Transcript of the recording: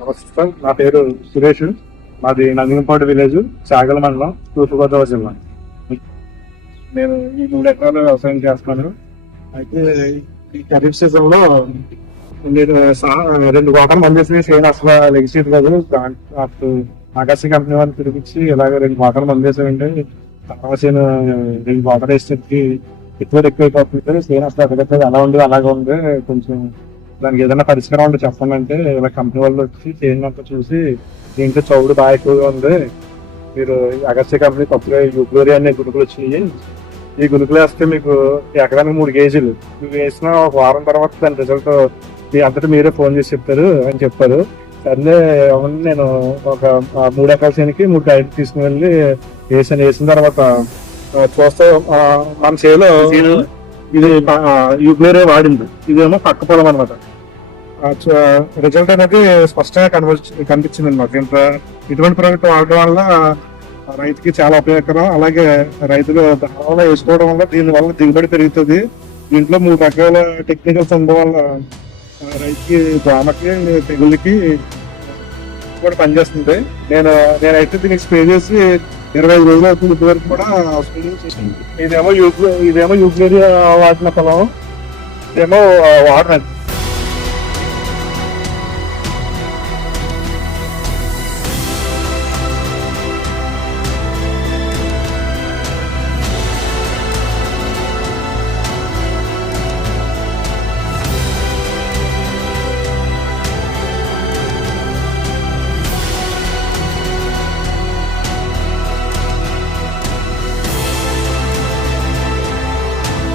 నమస్తే, నా పేరు సురేష్. మాది నందింపాడు విలేజ్, చాగల మండలం, తూర్పుగోదావరి జిల్లా. నేను ఈ 3 ఎకరాలు వ్యవసాయం చేస్తున్నాను. అయితే ఈ ఖరీఫ్ సీజన్ లో నేను 2 గోకలు మందేసి చేయను, అసలు లెగిసేది కాదు. అప్పుడు ఆకాశ కంపెనీ వాళ్ళు తిరిగిచ్చి ఇలాగ 2 గోకలు మందేసామంటే తర్వాత 2 గోకలు వేసేసరికి ఎక్కువ అయిపోతుంది. చేయను అసలు ఎక్కడెక్కడ ఎలా ఉంది అలాగే ఉంది. కొంచెం దానికి ఏదైనా పరిష్కారం ఉంటే చెప్పండి అంటే ఇలా కంపెనీ వాళ్ళు వచ్చి చేయండి చూసి దీంట్లో చౌడు బాగా ఎక్కువగా ఉంది, మీరు అగస్త్య కంపెనీ కొత్తగా యూగ్లోరియా అనే గురుకులు వచ్చినాయి, ఈ గురుకులు వేస్తే మీకు ఎకరానికి 3 కేజీలు మీరు వేసిన ఒక వారం తర్వాత దాని రిజల్ట్ అంతటా మీరే ఫోన్ చేసి చెప్తారు అని చెప్పారు. సర్లే అవును, నేను ఒక 3 ఎకరాల సేనికి 3 కాయలు తీసుకుని వెళ్ళి వేసిన తర్వాత చూస్తే మన చేలో ఇది యూగ్లోరియా వాడింది. ఇదేమో పక్క పొలం అనమాట. రిజల్ట్ అనేది స్పష్టంగా కనిపించింది అనమాట. దీంట్లో ఇటువంటి ప్రోడక్ట్ వాడటం వల్ల రైతుకి చాలా ఉపయోగకరం. అలాగే రైతులు దానివల్ల వేసుకోవడం వల్ల దీని వల్ల దిగుబడి పెరుగుతుంది. దీంట్లో 3 రకాల టెక్నికల్స్ ఉండడం వల్ల రైతుకి దోమకి తెగుళ్ళకి కూడా పనిచేస్తుంది. నేనైతే దీనికి స్ప్రే చేసి 25 రోజులు అవుతుంది. ఇప్పటివరకు కూడా స్ప్రే చేసాను. ఇదేమో యూగ్లోరియా వాడిన పొలం, ఇదేమో వాటర్